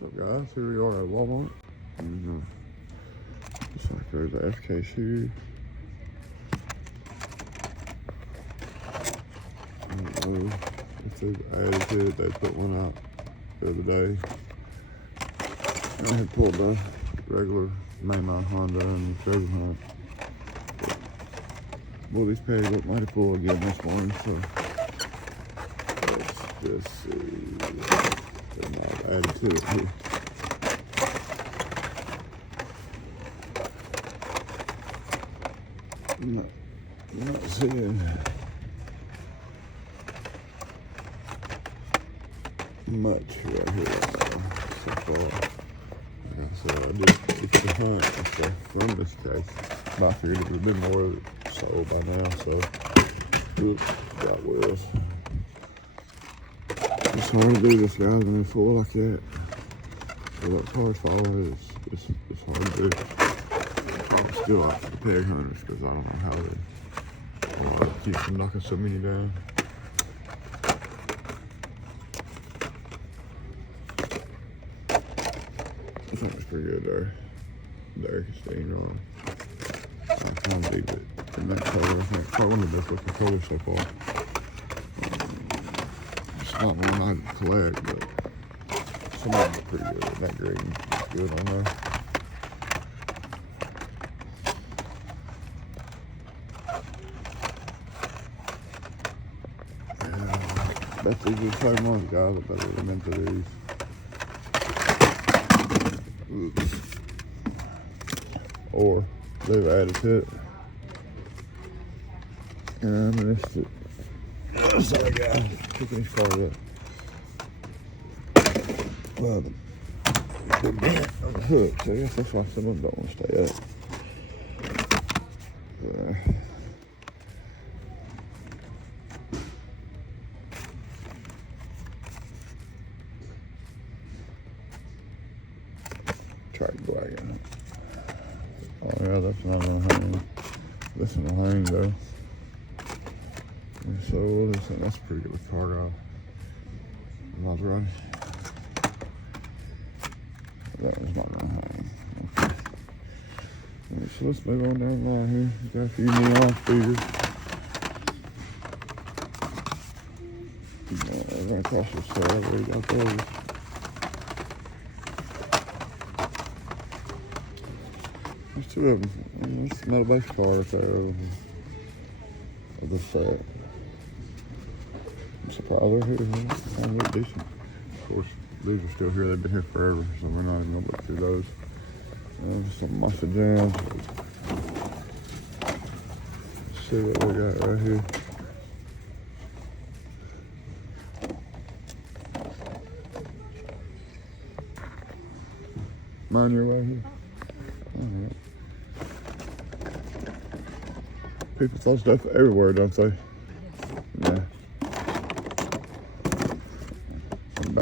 What's up, guys? Here we are at Walmart. And, looks like there's a FKC. I don't know if they've added to it. They put one out the other day. I had pulled the regular mainline Honda and the treasure hunt. Well, these pads look mighty full again this morning, so let's just see. They're not added to it here. Not seeing much right here so far. Like I said, I did pick the hunt and stuff from this case. I figured it would have been more of it sold by now, so oops, got wheels. It's hard to do this, guys, when they're full like that. So that car's following it's hard to do. I'm still out for the peg hunters because I don't know how they keep from knocking so many down. I think it's pretty good there. Derek is staying on. I can't believe it. In that color, I think probably one of the best looking colors so far. It's not one I'd collect, but some of them are pretty good. That green is good on there. Yeah, bet these are the same ones, guys. I bet they're meant to these. Oops. Or they've added to it. And I missed it. Sorry, guys. Picking his car up. Well, the dent on the hook. So I guess that's why some of them don't want to stay up. Track wagon. Oh yeah, that's not gonna hang. This one will hang though. And so that's a pretty good cargo. Maserati. That one's not gonna hang. Okay. Alright, so let's move on down the line here. We've got a few neon speeders. Right across the side, I've already got those. There's two of them. And that's another base car right there of this set. I'm surprised they're here. They look decent. Of course, these are still here. They've been here forever, so we're not even going to look through those. Some matchbox. Let's see what we got right here. Mine, you're right here. All right. People throw stuff everywhere, don't they? Yeah.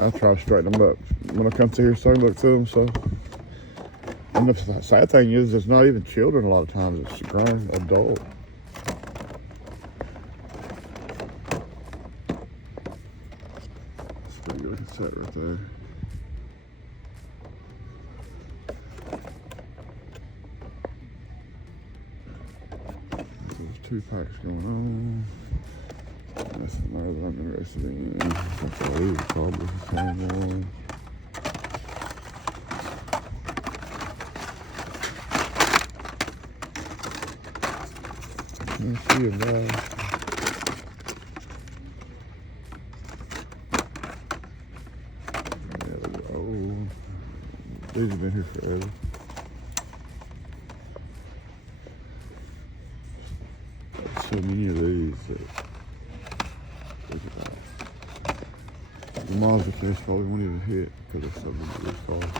I try to straighten them up when I come to here, so I look to them. So, and the sad thing is, it's not even children a lot of times; it's grown adult. That's pretty good set right there. There's 2 packs going on. That's another that I'm interested in. That's all these probably the same one. Let's see it now. Yeah, oh, these have been here forever. So many of these the Mazda case probably won't even hit because of some of these cars.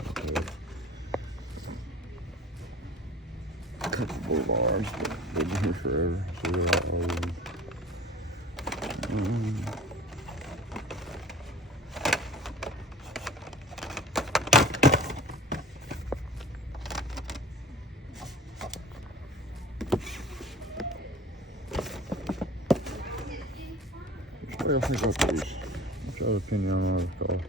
A couple boulevards, but they've been here forever, so they're all old. What do you think about these? What's your opinion on those cars?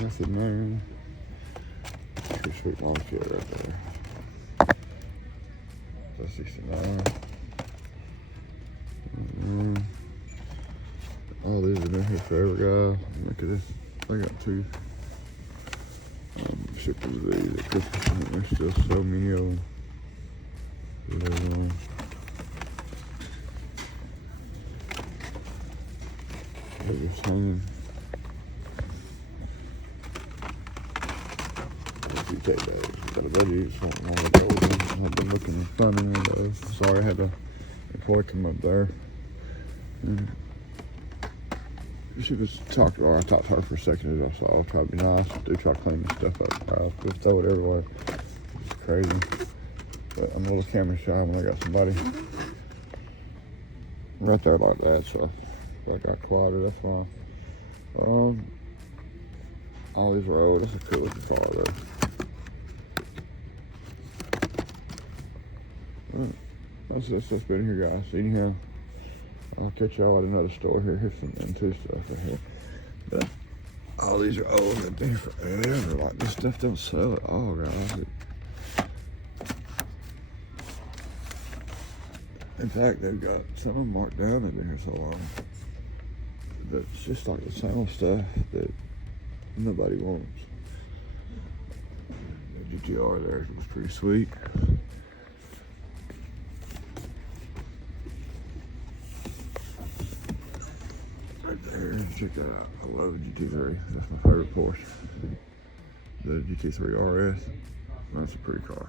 Nothing there. Pretty sweet lawn chair right there. That's 69. All these have been here forever, guys. Look at this. I got two. Shipping these at Christmas, and there's still so many of them. They're just hanging. If you take those, got a buddy who's wanting all the gold. I've been looking and finding one of those. Sorry, I had to employ come up there. She was talking, or I talked to her for a second as I saw. I'll try to be nice. Do try to clean this stuff up. I'll just throw it everywhere. It's crazy. But I'm a little camera shy when I got somebody right there like that. So if I got quieter, that's fine. All these are old. That's a cool looking car though. Alright. That's what's been here, guys. Anyhow, I'll catch y'all at another store here. Here's some M2 stuff right here. But all these are old. They've been here forever. Like, this stuff don't sell at all, guys. In fact, they've got some of them marked down. They've been here so long. But it's just like the same stuff that nobody wants. The GTR there was pretty sweet. Check that out. I love the GT3. That's my favorite Porsche. The GT3 RS. That's a pretty car.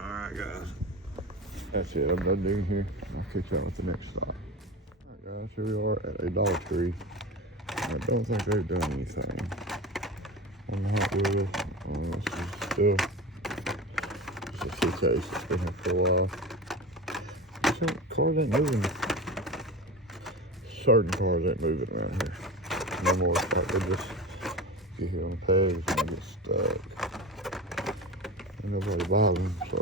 Alright, guys. That's it. I'm done digging here. I'll catch y'all with the next stop. Alright, guys. Here we are at a Dollar Tree. I don't think they've done anything on the Hot Wheels. This is still just a suitcase. It's been here for a while. Cars ain't moving. Certain cars ain't moving around here. No more. Like they just get here on the pegs and get stuck. Ain't nobody buy them, so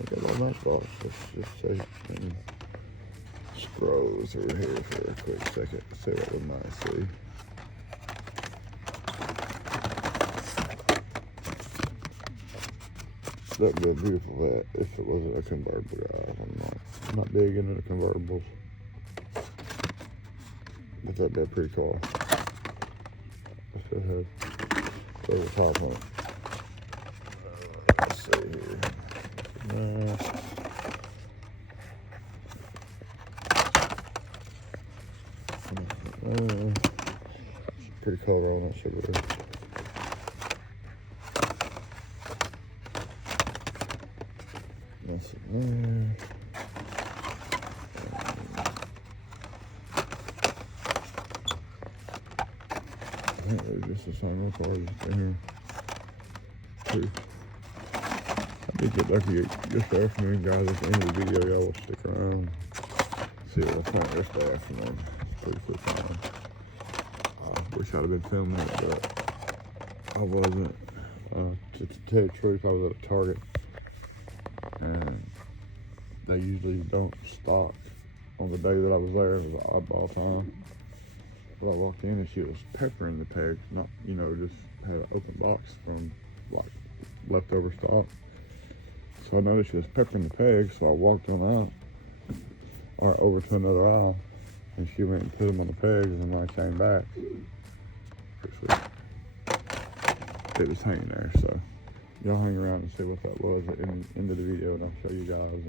I got a matchbox. Let's just take and scroll through here for a quick second. See what we might see. That'd be a beautiful vet if it wasn't a convertible, guys. I'm not big into the convertibles, but that'd be a pretty car. Let's go ahead. Go to the top one. Let's see here. Pretty color on that sugar there. That's it there. I think they're just the same old cars in here. I did get lucky this afternoon, guys. At the end of the video, y'all will stick around. See what I plant this afternoon. It's pretty quick time. I wish I'd have been filming it, but I wasn't. To tell you the truth, I was at a Target. And they usually don't stock on the day that I was there. It was an oddball time. Well, I walked in and she was peppering the pegs, not, just had an open box from like leftover stock. So I noticed she was peppering the pegs, so I walked on out or over to another aisle, and she went and put them on the pegs, and then I came back. It was hanging there, so y'all hang around and see what that was at the end of the video, and I'll show you guys.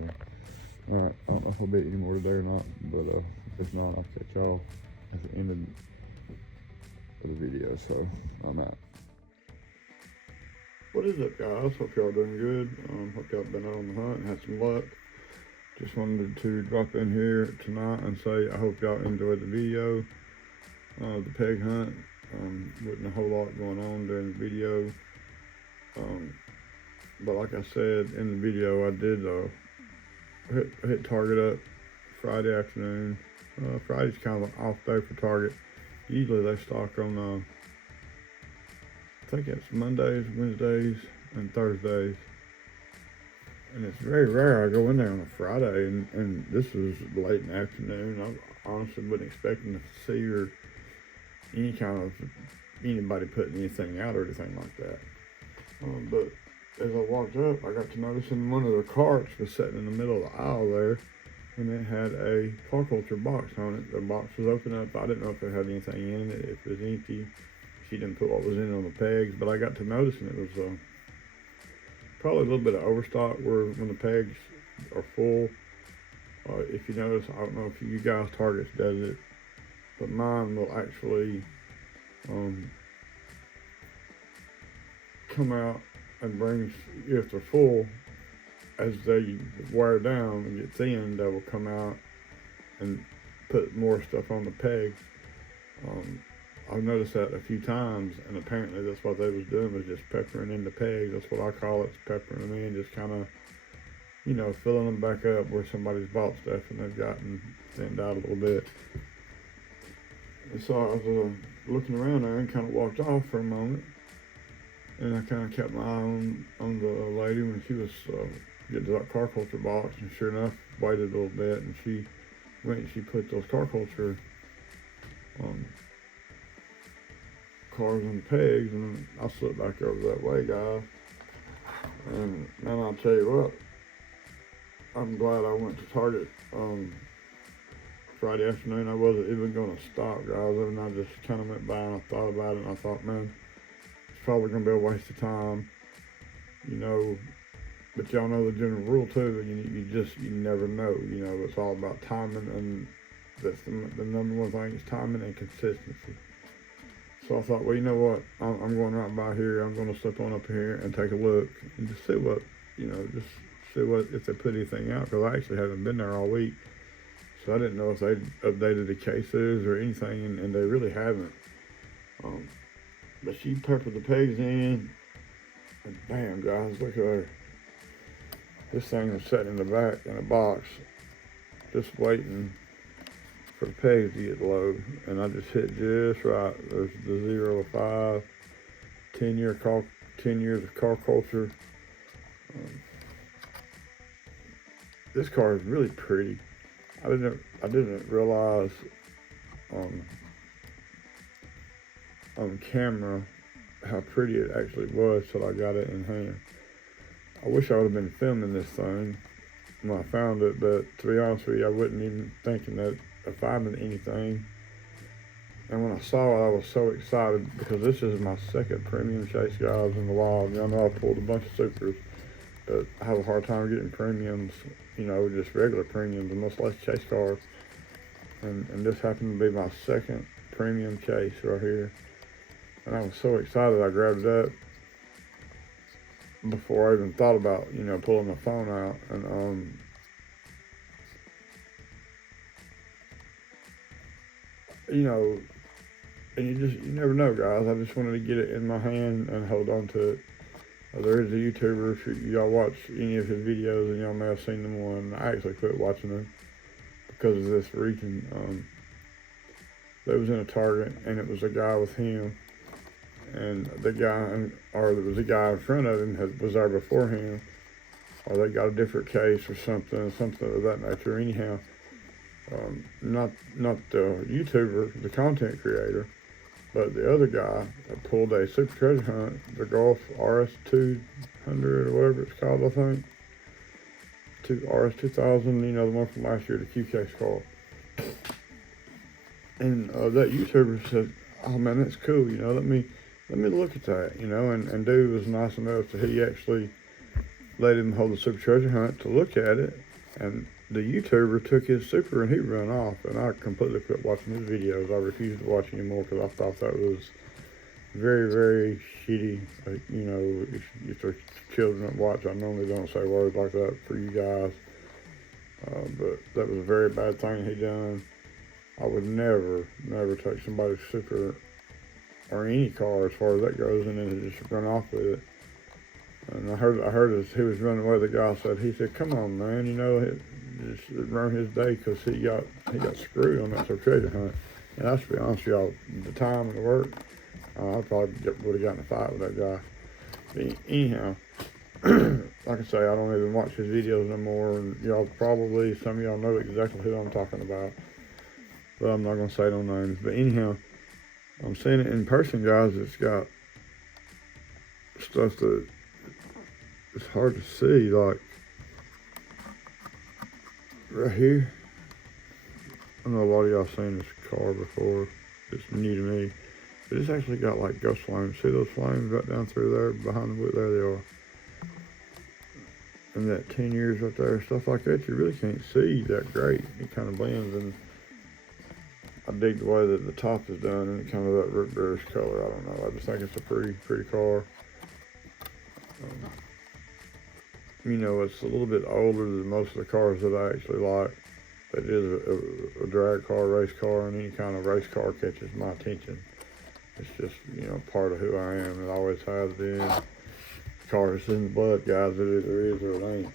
Alright, I don't know if I'll beat any more today or not, but if not, I'll catch y'all at the end of the video. So I'm out. What is up, guys? Hope y'all doing good. Hope y'all been out on the hunt and had some luck. Just wanted to drop in here tonight and say I hope y'all enjoyed the video. The peg hunt. Wasn't a whole lot going on during the video. But like I said in the video, I did hit Target up Friday afternoon. Friday's kind of an off day for Target. Usually they stock on, I think it's Mondays, Wednesdays, and Thursdays. And it's very rare I go in there on a Friday, and this was late in the afternoon. I honestly wasn't expecting to see or any kind of anybody putting anything out or anything like that. But as I walked up, I got to noticing one of the carts was sitting in the middle of the aisle there, and it had a car culture box on it. The box was open up. I didn't know if it had anything in it, if it was empty. She didn't put what was in it on the pegs, but I got to noticing it was probably a little bit of overstock where when the pegs are full. If you notice, I don't know if you guys Targets does it, but mine will actually come out and brings, if they're full, as they wear down and get thin, they will come out and put more stuff on the pegs. I've noticed that a few times, and apparently that's what they was doing, was just peppering in the pegs. That's what I call it, peppering them in, just kind of, filling them back up where somebody's bought stuff and they've gotten thinned out a little bit. And so I was looking around there and kind of walked off for a moment, and I kind of kept my eye on the lady when she was getting to that car culture box, and sure enough, waited a little bit, and she went and she put those car culture cars on the pegs, and I slipped back over that way, guys. And man, I'll tell you what, I'm glad I went to Target Friday afternoon. I wasn't even going to stop, guys, and I just kind of went by and I thought about it, and I thought, man, it's probably going to be a waste of time, but y'all know the general rule too, and you never know, it's all about timing, and that's the number one thing is timing and consistency. So I thought, well, you know what, I'm going right by here, I'm going to slip on up here and take a look and just see what, just see what, if they put anything out, because I actually haven't been there all week, so I didn't know if they'd updated the cases or anything, and they really haven't. But she peppered the pegs in, and bam, guys, look at her. This thing was sitting in the back in a box, just waiting for the pegs to get low, and I just hit just right. There's the 0 to 5, 10 years of car culture. This car is really pretty. I didn't realize on camera how pretty it actually was till I got it in hand. I wish I would have been filming this thing when I found it, but to be honest with you, I wasn't even thinking that of finding anything. And when I saw it, I was so excited, because this is my second premium chase, guys, in the wild. Y'all know I pulled a bunch of supers, but I have a hard time getting premiums, just regular premiums, and much less chase cars. And this happened to be my second premium chase right here. And I was so excited, I grabbed it up before I even thought about, pulling my phone out. And and you never know, guys. I just wanted to get it in my hand and hold on to it. There is a YouTuber, if y'all watch any of his videos, and y'all may have seen them one. I actually quit watching them because of this reason. They was in a Target, and it was a guy with him, and there was a guy in front of him was there before him, or they got a different case or something of that nature. Anyhow, not the YouTuber, the content creator, but the other guy that pulled a super treasure hunt, the Golf RS200 or whatever it's called, I think. RS2000, the one from last year, the Q-Case car. And that YouTuber said, "Oh man, that's cool. Let me look at that." And dude was nice enough that he actually let him hold the super treasure hunt to look at it. And the YouTuber took his super and he ran off, and I completely quit watching his videos. I refused to watch anymore because I thought that was very, very shitty. If there's children that watch, I normally don't say words like that for you guys, but that was a very bad thing he done. I would never take somebody's super or any car as far as that goes and then just run off with it. And I heard as he was running away, the guy said, he said, "Come on, man, it just ruined his day because he got screwed on that treasure hunt." And I should be honest with y'all, the time and the work, I probably would have gotten in a fight with that guy. But anyhow, like I say, I don't even watch his videos no more, and y'all probably, some of y'all know exactly who I'm talking about, but I'm not gonna say no names. But anyhow, I'm seeing it in person, guys. It's got stuff that it's hard to see, like right here. I know a lot of y'all seen this car before. It's new to me, but it's actually got like ghost flames. See those flames right down through there, behind the wood? There they are. And that 10 years right there, stuff like that, you really can't see that great. It kind of blends, and I dig the way that the top is done and kind of that root beerish color. I don't know. I just think it's a pretty car. You know, it's a little bit older than most of the cars that I actually like. It is a drag car, race car, and any kind of race car catches my attention. It's just, you know, part of who I am. It always has been. Cars in the blood, guys. It either is or it ain't.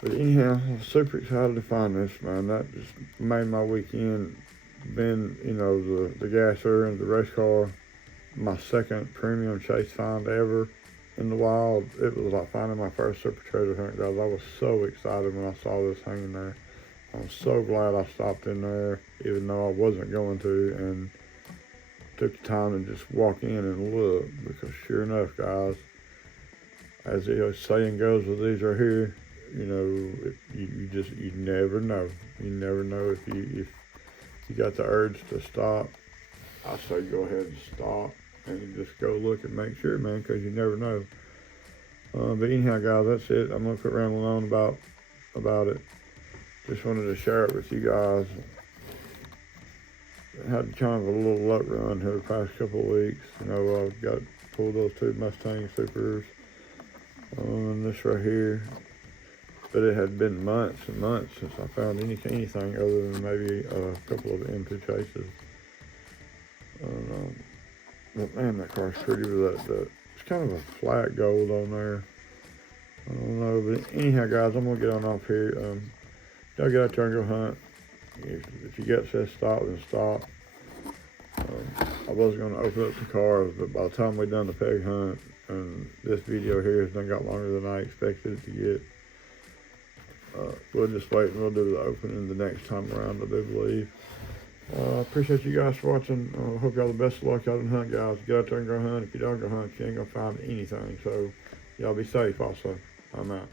But anyhow, I'm super excited to find this, man. That just made my weekend. Been, you know, the gasser and the race car, my second premium chase find ever in the wild. It was like finding my first super treasure hunt, guys. I was so excited when I saw this hanging there. I'm so glad I stopped in there, even though I wasn't going to, and took the time to just walk in and look, because sure enough, guys, as the saying goes with these right here, you know, you never know. You never know if you got the urge to stop. I say go ahead and stop and just go look and make sure, man, because you never know. But anyhow, guys, that's it. I'm gonna quit rambling on about it. Just wanted to share it with you guys. Had kind of a little luck run here the past couple of weeks. You know, I've got pulled those 2 Mustang Supers and this right here. But it had been months and months since I found anything other than maybe a couple of M2 chases. But man, that car's pretty with that. It's kind of a flat gold on there. I don't know, but anyhow, guys, I'm gonna get on off here. Y'all get out there and go hunt. If your gut says stop, then stop. I was going to open up the cars, but by the time we done the peg hunt, and this video here has done got longer than I expected it to get, we'll just wait and we'll do the opening the next time around, I do believe. Appreciate you guys for watching. Hope y'all the best of luck out in hunt, guys. Get out there and go hunt. If you don't go hunt, you ain't going to find anything. So y'all be safe also. I'm out.